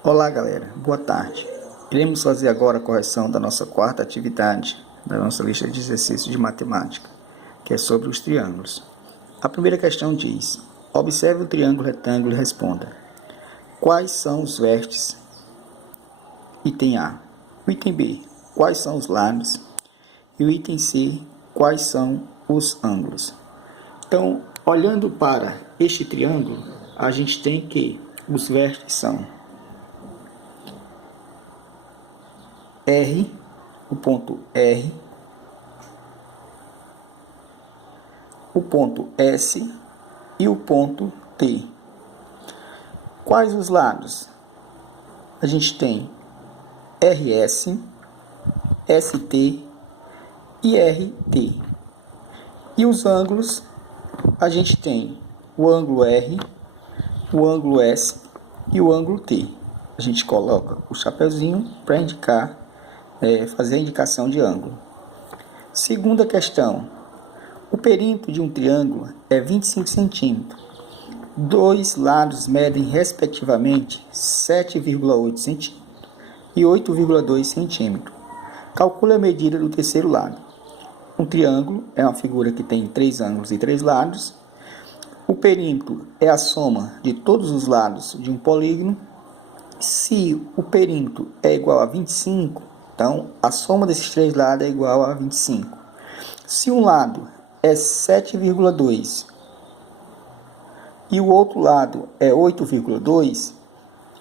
Olá galera, boa tarde. Iremos fazer agora a correção da nossa quarta atividade da nossa lista de exercícios de matemática, que é sobre os triângulos. A primeira questão diz: observe o triângulo retângulo e responda. Quais são os vértices? Item A. O item B. Quais são os lados? E o item C. Quais são os ângulos? Então, olhando para este triângulo, a gente tem que os vértices são R, o ponto R, o ponto S e o ponto T. Quais os lados? A gente tem RS, ST e RT. E os ângulos, a gente tem o ângulo R, o ângulo S e o ângulo T. A gente coloca o chapeuzinho para indicar, fazer a indicação de ângulo. Segunda questão. O perímetro de um triângulo é 25 centímetros. Dois lados medem respectivamente 7,8 centímetros e 8,2 centímetros. Calcule a medida do terceiro lado. Um triângulo é uma figura que tem 3 ângulos e 3 lados. O perímetro é a soma de todos os lados de um polígono. Se o perímetro é igual a 25, então a soma desses 3 lados é igual a 25. Se um lado é 7,2 e o outro lado é 8,2,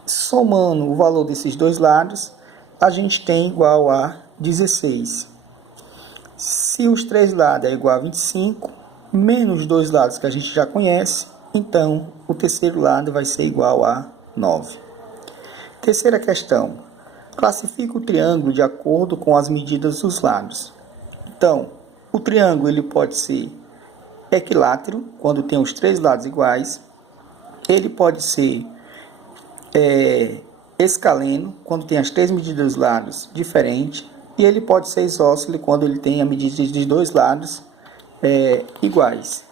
somando o valor desses dois lados, a gente tem igual a 16. Se os 3 lados é igual a 25, menos os dois lados que a gente já conhece, então o terceiro lado vai ser igual a 9. Terceira questão. Classifica o triângulo de acordo com as medidas dos lados. Então, o triângulo ele pode ser equilátero, quando tem os 3 lados iguais. Ele pode ser escaleno, quando tem as 3 medidas dos lados diferentes. E ele pode ser isósceles, quando ele tem a medida de 2 lados iguais.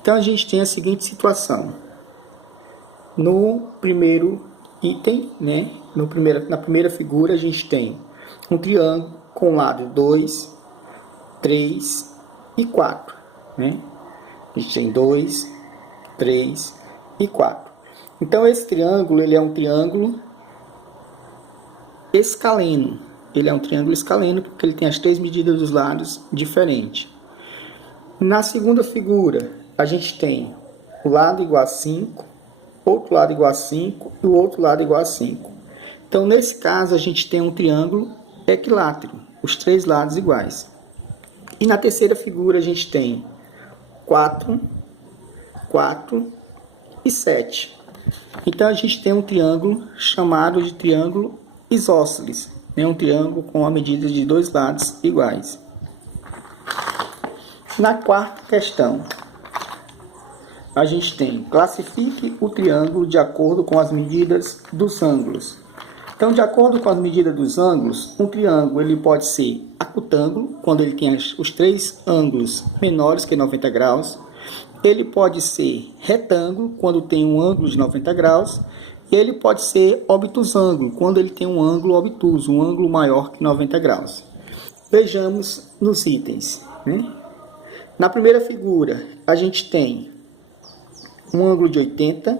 Então, a gente tem a seguinte situação. No primeiro item, na primeira figura, a gente tem um triângulo com lado 2, 3 e 4. A gente tem 2, 3 e 4. Então, esse triângulo ele é um triângulo escaleno. Ele é um triângulo escaleno porque ele tem as 3 medidas dos lados diferentes. Na segunda figura, a gente tem o lado igual a 5, outro lado igual a 5 e o outro lado igual a 5. Então, nesse caso, a gente tem um triângulo equilátero, os 3 lados iguais. E na terceira figura, a gente tem 4, 4 e 7. Então, a gente tem um triângulo chamado de triângulo isósceles. Um triângulo com a medida de 2 lados iguais. Na quarta questão, a gente tem: classifique o triângulo de acordo com as medidas dos ângulos. Então, de acordo com as medidas dos ângulos, um triângulo ele pode ser acutângulo, quando ele tem os 3 ângulos menores que 90 graus. Ele pode ser retângulo, quando tem um ângulo de 90 graus. E ele pode ser obtusângulo, quando ele tem um ângulo obtuso, um ângulo maior que 90 graus. Vejamos nos itens. Na primeira figura, a gente tem um ângulo de 80,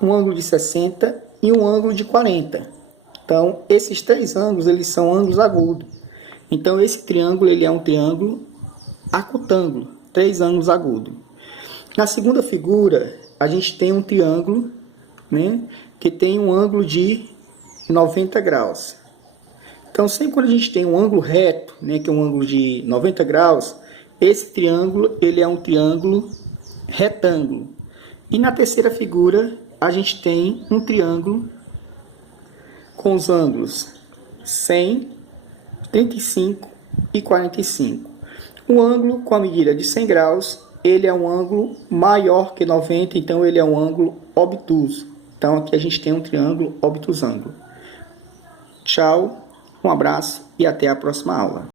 um ângulo de 60 e um ângulo de 40. Então, esses 3 ângulos eles são ângulos agudos. Então, esse triângulo ele é um triângulo acutângulo, 3 ângulos agudos. Na segunda figura, a gente tem um triângulo que tem um ângulo de 90 graus. Então, sempre quando a gente tem um ângulo reto, que é um ângulo de 90 graus, esse triângulo ele é um triângulo retângulo. E na terceira figura, a gente tem um triângulo com os ângulos 100, 35 e 45. O ângulo com a medida de 100 graus, ele é um ângulo maior que 90, então ele é um ângulo obtuso. Então, aqui a gente tem um triângulo obtusângulo. Tchau, um abraço e até a próxima aula.